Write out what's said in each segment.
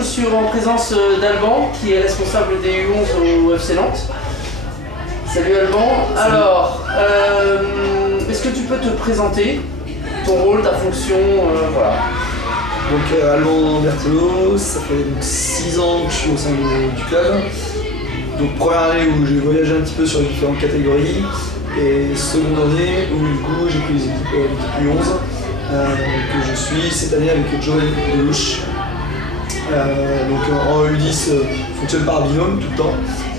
je suis en présence d'Alban, qui est responsable des U11 au FC Nantes. Salut Alban. Salut. Alors, est-ce que tu peux te présenter, ton rôle, ta fonction, voilà. Donc Alban Berthelot, ça fait donc 6 ans que je suis au sein du club. Donc première année où j'ai voyagé un petit peu sur les différentes catégories et seconde année où du coup j'ai pris les équipes U11 que je suis cette année avec Joël Delouche. Donc en U10 fonctionne par binôme tout le temps.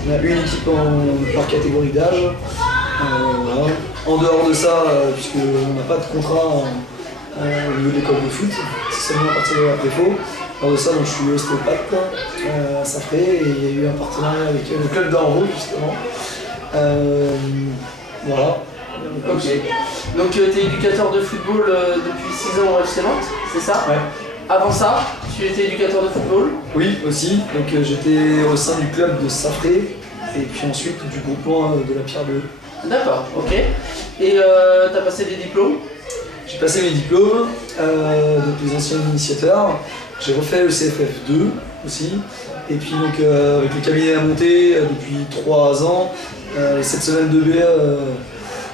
On a une équipe par catégorie d'âge. Voilà. En dehors de ça, puisqu'on n'a pas de contrat au niveau de l'école de foot, c'est seulement à partir de la préfo. En dehors de ça, donc, je suis ostéopathe à Safré et il y a eu un partenariat avec le club d'Enro justement. Voilà. Ok. Donc tu es éducateur de football depuis 6 ans au FC Nantes, c'est ça? Ouais. Avant ça, tu étais éducateur de football? Oui, aussi. Donc j'étais au sein du club de Safré et puis ensuite du groupement de la Pierre Bleue. D'accord, ok. Et tu as passé des diplômes? J'ai passé mes diplômes de les anciens initiateurs. J'ai refait le CFF 2 aussi. Et puis donc avec le cabinet à monter depuis 3 ans, les 7 semaines de BA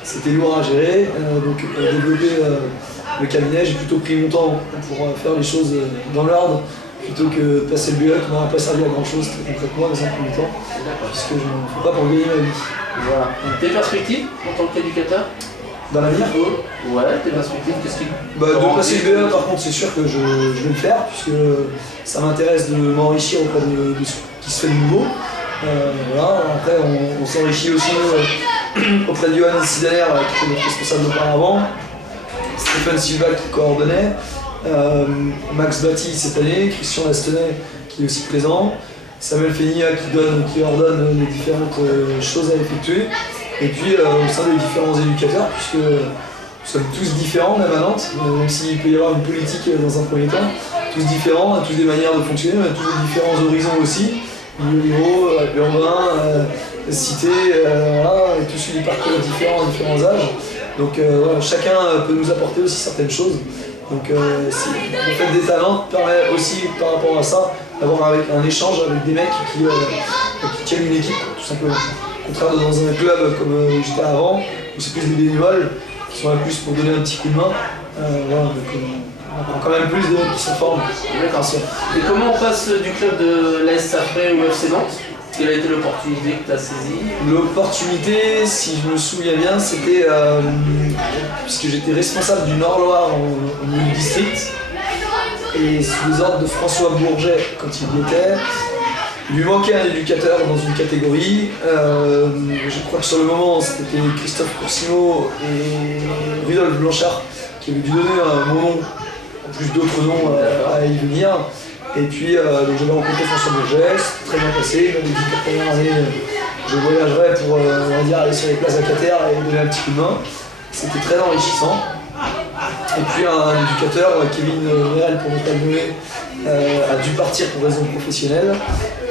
c'était lourd à gérer. Donc pour développer le cabinet, j'ai plutôt pris mon temps pour faire les choses dans l'ordre plutôt que de passer le BA qui m'aura pas servi à grand chose très concrètement dans un premier temps. Puisque je ne fais pas pour gagner ma vie. Voilà. Tes perspectives en tant qu'éducateur? Dans l'avenir? Ouais, tes perspectives, qu'est-ce qui... De passer le BA par contre c'est sûr que je vais le faire puisque ça m'intéresse de m'enrichir auprès de ce qui se fait de nouveau. Voilà. Après on s'enrichit aussi auprès de Johan Sidaner qui était notre responsable auparavant, Stéphane Silva qui coordonnait, Max Batti cette année, Christian Lastenay qui est aussi présent, Samuel Fénia qui ordonne les différentes choses à effectuer. Et puis au sein des différents éducateurs, puisque nous sommes tous différents même à Nantes, même s'il peut y avoir une politique dans un premier temps, tous différents, on a tous des manières de fonctionner, on a tous des différents horizons aussi, niveau, urbain, cité, voilà, et tous des parcours différents, différents âges. Donc voilà, chacun peut nous apporter aussi certaines choses. Donc le fait des talents permet aussi par rapport à ça d'avoir un échange avec des mecs qui tiennent une équipe, tout simplement. Au contraire de dans un club comme j'étais avant, où c'est plus des bénévoles qui sont là plus pour donner un petit coup de main. Voilà, donc on apprend quand même plus de mecs qui se forment. Et comment on passe du club de l'AS Safré au FC Nantes? Quelle a été l'opportunité que tu as saisie? L'opportunité, si je me souviens bien, c'était puisque j'étais responsable du Nord-Loire au niveau du district et sous les ordres de François Bourget quand il y était. Il lui manquait un éducateur dans une catégorie. Je crois que sur le moment, c'était Christophe Coursimo et Rudolf Blanchard qui avaient dû donner mon nom, en plus d'autres noms à y venir. Et puis donc j'avais rencontré François Bourget, c'était très bien passé. Il m'avait dit que la première année, je voyagerais pour on va dire, aller sur les places vacataires et donner un petit coup de main. C'était très enrichissant. Et puis un éducateur, Kevin Réal, pour ne pas le nommer, a dû partir pour raison professionnelle.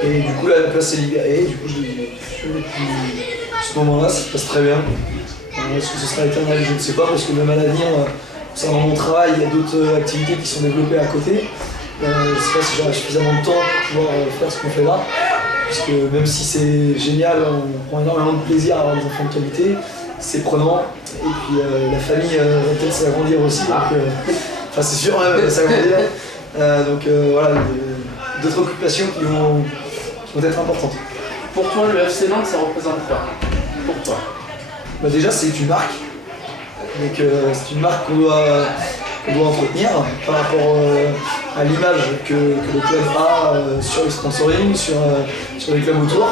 Et du coup, la place s'est libérée. Du coup, je l'ai depuis ce moment-là, ça se passe très bien. Est-ce que ce sera éternel? Je ne sais pas, parce que même à l'avenir, concernant mon travail, il y a d'autres activités qui sont développées à côté. Je ne sais pas si j'aurai suffisamment de temps pour pouvoir faire ce qu'on fait là. Puisque même si c'est génial, on prend énormément de plaisir à avoir des enfants de qualité, c'est prenant. Et puis la famille va peut-être s'agrandir aussi. Enfin, c'est sûr, elle va s'agrandir. Donc voilà, d'autres occupations qui vont être importantes. Pour toi, le FC Nantes, ça représente quoi? Pour toi? Déjà, c'est une marque. Donc c'est une marque qu'on doit entretenir par rapport à l'image que le club a sur le sponsoring, sur les clubs autour.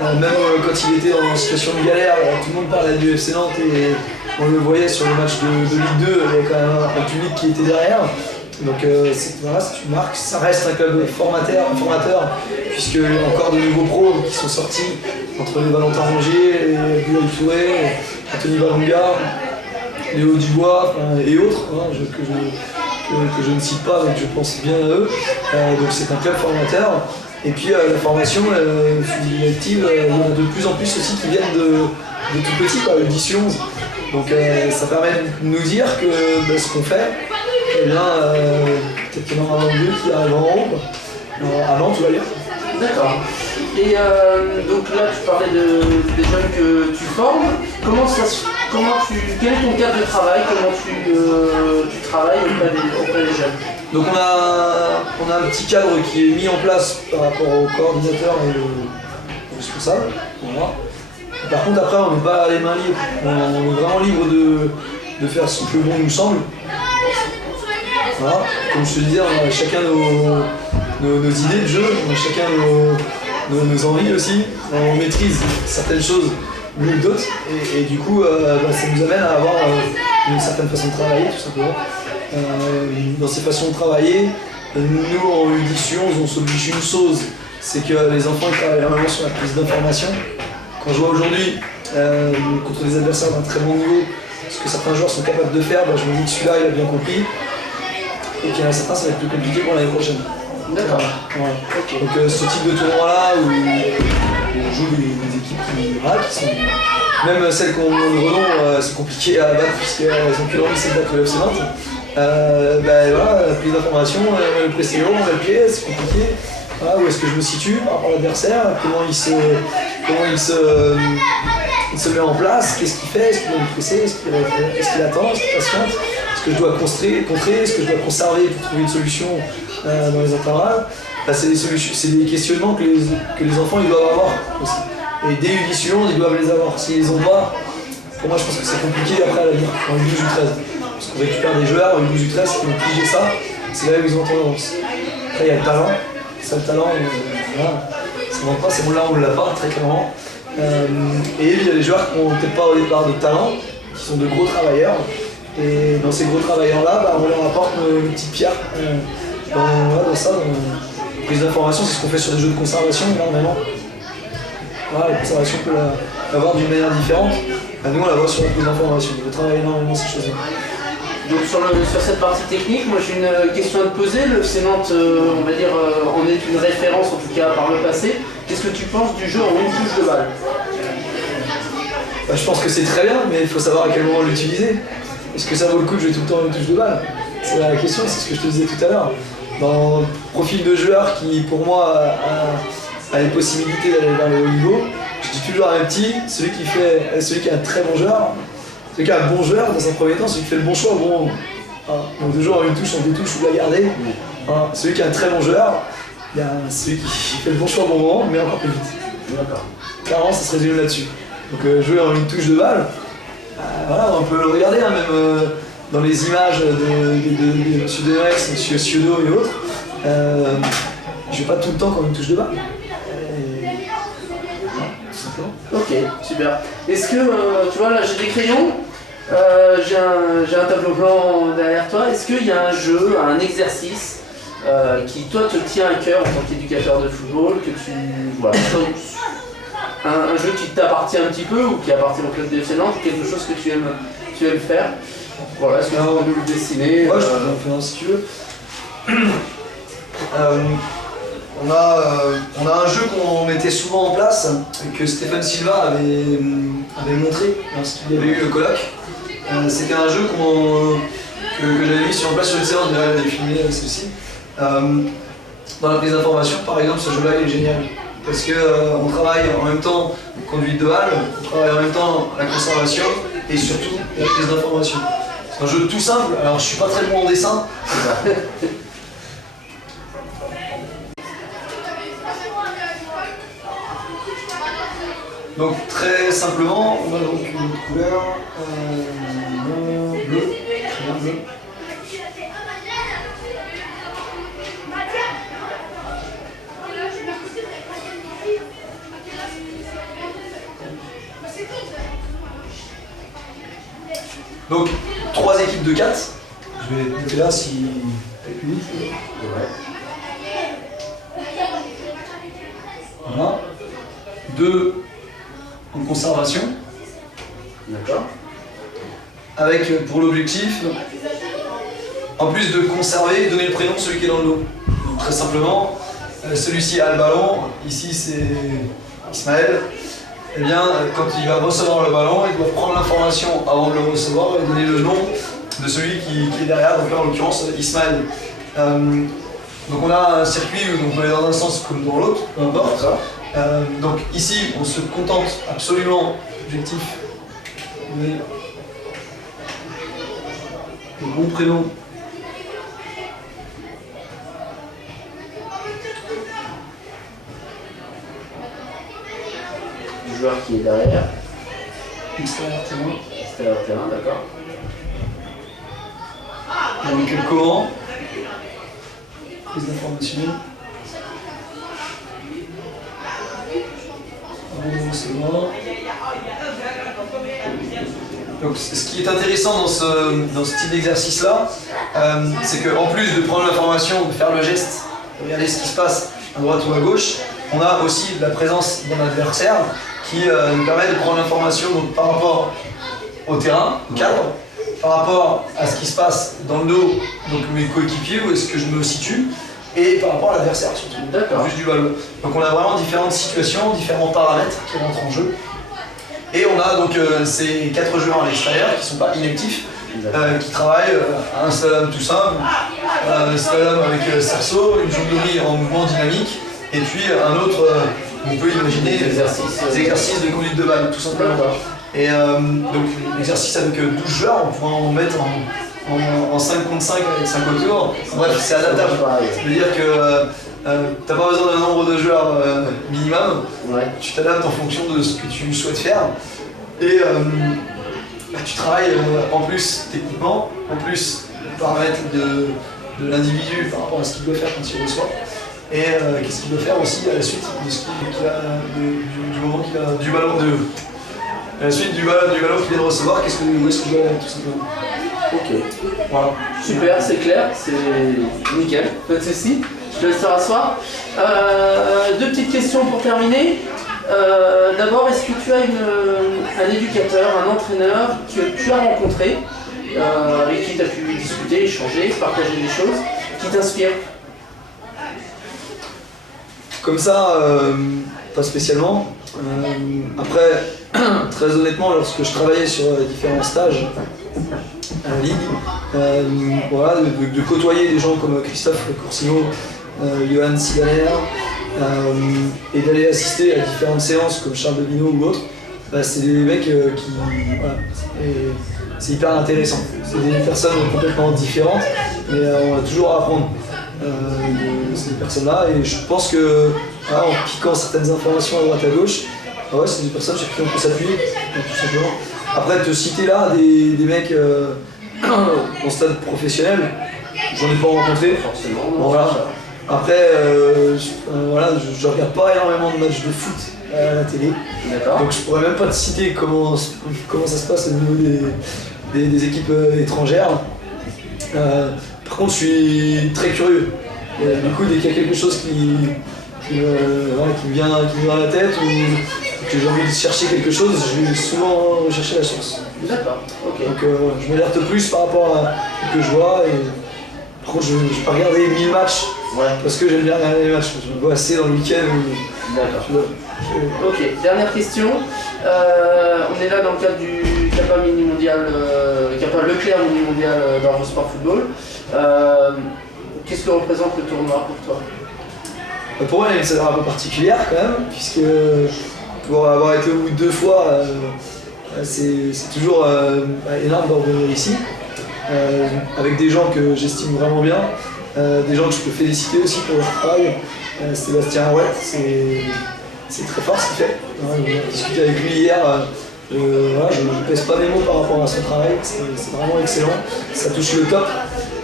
Même quand il était en situation de galère, tout le monde parlait du FC Nantes et on le voyait sur les matchs de Ligue 2, il y avait quand même un public qui était derrière. Donc voilà, c'est une marque, ça reste un club formateur puisqu'il y a encore de nouveaux pros qui sont sortis entre les Valentin Rongier, les Gulay Touré, Anthony Valonga, Léo Dubois et autres que je ne cite pas, donc je pense bien à eux. Donc c'est un club formateur. Et puis la formation active, il y en a de plus en plus aussi qui viennent de tout petit, quoi, U10, U11. Donc ça permet de nous dire que ce qu'on fait, eh bien, peut-être qu'il y en aura un ou deux qui arrivent en haut, quoi. à Nantes ou ailleurs. D'accord. Et donc là, tu parlais des jeunes que tu formes. Quel est ton cadre de travail? Comment tu travailles auprès des jeunes? Donc on a un petit cadre qui est mis en place par rapport au coordinateur et au responsable. Voilà. Par contre après on n'est pas les mains libres. On est vraiment libre de faire ce que bon nous semble. Voilà. Comme je te disais, on a chacun nos idées de jeu, on a chacun nos envies aussi. On maîtrise certaines choses mieux que d'autres et du coup ça nous amène à avoir une certaine façon de travailler tout simplement. Dans ces façons de travailler, nous en U10 on s'oblige une chose, c'est que les enfants ils travaillent énormément sur la prise d'information. Quand je vois aujourd'hui contre des adversaires d'un très bon niveau, ce que certains joueurs sont capables de faire, je me dis que celui-là il a bien compris et qu'il y en a certains ça va être plus compliqué pour l'année prochaine. D'accord. Voilà. Okay. Donc ce type de tournoi-là où on joue des équipes qui sont... Même celles qu'on Redon, c'est compliqué à battre puisqu'elles ont plus envie de battre le FC Nantes. Voilà, la prise d'information, le précédent, le pied, c'est compliqué. Voilà, où est-ce que je me situe par rapport à l'adversaire, comment il se met en place, qu'est-ce qu'il fait, est-ce qu'il doit me presser, est-ce qu'il attend, est-ce qu'il patiente, est-ce que je dois contrer, est-ce que je dois conserver pour trouver une solution dans les intervalles. C'est des questionnements que les enfants ils doivent avoir aussi. Et dès U10 ils doivent les avoir. S'ils les ont pas, pour moi je pense que c'est compliqué après à l'avenir, en U12 ou 13. Parce qu'on récupère des joueurs, U12 ou 13 qui vont piger ça, c'est là où ils ont tendance. Après il y a le talent, ça le talent, voilà. Ça manque pas, c'est bon là on ne l'a pas très clairement. Et il y a des joueurs qui n'ont peut-être pas au départ de talent, qui sont de gros travailleurs. Et dans ces gros travailleurs-là, on leur apporte une petite pierre dans ça. La prise d'information, c'est ce qu'on fait sur des jeux de conservation énormément. Voilà, la conservation peut l'avoir d'une manière différente. Nous on la voit sur la prise d'information, on travaille énormément ces choses-là. Donc sur cette partie technique, moi j'ai une question à te poser. Le FC Nantes, on va dire, en est une référence en tout cas par le passé. Qu'est-ce que tu penses du jeu en une touche de balle? Je pense que c'est très bien, mais il faut savoir à quel moment l'utiliser. Est-ce que ça vaut le coup de jouer tout le temps en une touche de balle? C'est la question, c'est ce que je te disais tout à l'heure. Dans le profil de joueur qui pour moi a les possibilités d'aller vers le haut niveau, je dis toujours à un petit, celui qui est un très bon joueur, celui qui est un bon joueur dans un premier temps, celui qui fait le bon choix au bon moment. Donc toujours en une touche, en deux touches, ou la garder. Celui qui est un très bon joueur, il y a celui qui fait le bon choix au bon moment, mais encore plus vite. D'accord. Clairement, ça se résume là-dessus. Donc jouer en une touche de balle, voilà, on peut le regarder, hein, même dans les images de M. Derex, M. Ciodo et autres. Je vais pas tout le temps comme une touche de balle. Ok, super. Est-ce que, tu vois, là j'ai des crayons, j'ai un tableau blanc derrière toi. Est-ce qu'il y a un jeu, un exercice qui, toi, te tient à cœur en tant qu'éducateur de football, que tu... Voilà, un jeu qui t'appartient un petit peu ou qui appartient au club de FC Nantes, quelque chose que tu aimes faire? Voilà, est-ce que tu peux nous le dessiner? Ouais, je peux en faire un si tu veux. On a un jeu qu'on mettait souvent en place, que Stéphane Silva avait montré lorsqu'il y avait eu le colloque. C'était un jeu que j'avais mis en place sur une séance, mais j'avais filmé celle-ci. Dans la prise d'information, par exemple, ce jeu-là il est génial. Parce qu'on travaille en même temps conduite de balle, on travaille en même temps la conservation et surtout la prise d'information. C'est un jeu tout simple, alors je suis pas très bon en dessin. Donc très simplement, on a donc une couleur bleu, très bien bleu. Donc 3 équipes de 4. Je vais noter là si avec lui. Ouais. Voilà. 2 en conservation. D'accord. Avec pour l'objectif, en plus de conserver, donner le prénom de celui qui est dans le dos. Donc, très simplement, celui-ci a le ballon, ici c'est Ismaël. Eh bien, quand il va recevoir le ballon, il doit prendre l'information avant de le recevoir et donner le nom de celui qui est derrière, donc là en l'occurrence Ismaël. Donc on a un circuit où on peut aller dans un sens comme dans l'autre, peu importe. Donc ici, on se contente absolument, objectif, le bon prénom. Du joueur qui est derrière. Extérieur terrain. Extérieur terrain, d'accord. Donc le comment. Prise d'information. C'est bon. Donc ce qui est intéressant dans ce type d'exercice là, c'est qu'en plus de prendre l'information, de faire le geste, de regarder ce qui se passe à droite ou à gauche, on a aussi la présence d'un adversaire qui nous permet de prendre l'information par rapport au terrain, au cadre, par rapport à ce qui se passe dans le dos, donc mes coéquipiers, où est-ce que je me situe, et par rapport à l'adversaire surtout, juste du ballon. Donc on a vraiment différentes situations, différents paramètres qui rentrent en jeu. Et on a donc ces 4 joueurs à l'extérieur qui ne sont pas inactifs, qui travaillent à un slalom tout simple, un slalom avec cerceau, une jonglerie en mouvement dynamique, et puis un autre, on peut imaginer des exercices de conduite de balle tout simplement. Et donc l'exercice avec 12 joueurs, on pourra en mettre en 5 contre 5 avec 5 autour. Bref, c'est adaptable. Ça veut dire que t'as pas besoin d'un nombre de joueurs minimum, tu t'adaptes en fonction de ce que tu souhaites faire. Et tu travailles en plus techniquement, en plus les paramètres de l'individu par rapport à ce qu'il doit faire quand il reçoit. Et qu'est-ce qu'il doit faire aussi à la suite de ce du moment qu'il a du ballon à la suite du ballon qu'il vient de recevoir, où est-ce que je dois aller tout simplement. Ok. Voilà. Super, c'est clair, c'est nickel, pas de soucis. Je te laisse te rasseoir. 2 petites questions pour terminer. D'abord, est-ce que tu as un éducateur, un entraîneur que tu as rencontré, avec qui tu as pu discuter, échanger, partager des choses, qui t'inspire? Comme ça, pas spécialement. Après, très honnêtement, lorsque je travaillais sur différents stages à la Ligue, voilà, de côtoyer des gens comme Christophe Coursino, Johan Siganer, et d'aller assister à différentes séances comme Charles Devino ou autres, c'est des mecs qui... Voilà, c'est hyper intéressant. C'est des personnes complètement différentes, mais on va toujours apprendre de ces personnes-là, et je pense que voilà, en piquant certaines informations à droite à gauche, c'est des personnes sur qui on peut s'appuyer, tout simplement. Après, te citer là des mecs en stade professionnel, j'en ai pas rencontré. Forcément, bon, voilà. Après, voilà, je regarde pas énormément de matchs de foot à la télé, donc je pourrais même pas te citer comment ça se passe au niveau des équipes étrangères. Par contre, je suis très curieux. Et du coup, dès qu'il y a quelque chose qui me vient à la tête ou que j'ai envie de chercher quelque chose, je vais souvent rechercher la source. D'accord, ok. Donc je m'alerte plus par rapport à ce que je vois. Et par contre, je ne vais pas regarder 1000 matchs parce que j'aime bien regarder les matchs. Je me vois assez dans le week-end. D'accord. Ok, dernière question. On est là dans le cadre du Kappa Mini Mondial, Kappa Leclerc Mini Mondial d'Eurosport Football. Qu'est-ce que représente le tournoi pour toi? Pour moi, il y a une saveur un peu particulière quand même, puisque pour avoir été au bout de 2 fois, c'est toujours énorme de revenir ici, avec des gens que j'estime vraiment bien, des gens que je peux féliciter aussi pour leur travail. Sébastien Arouette, c'est très fort ce qu'il fait. J'ai discuté avec lui hier. Je ne pèse pas mes mots par rapport à son travail, c'est vraiment excellent, ça touche le top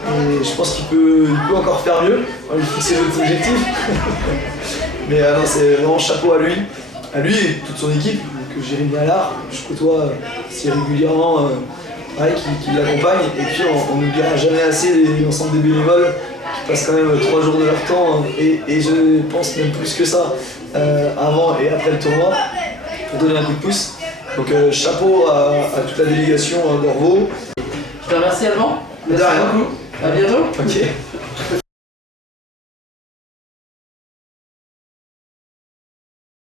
et je pense qu'il peut encore faire mieux, on va lui fixer d'autres objectifs. Mais non, c'est vraiment chapeau à lui et toute son équipe, que Jérémy Allard, que je côtoie si régulièrement, qui l'accompagne, et puis on n'oubliera jamais assez l'ensemble des bénévoles qui passent quand même 3 jours de leur temps et je pense même plus que ça avant et après le tournoi pour donner un coup de pouce. Donc chapeau à toute la délégation d'Orvaux. Je te remercie Alban. Merci beaucoup. À bientôt. Ok.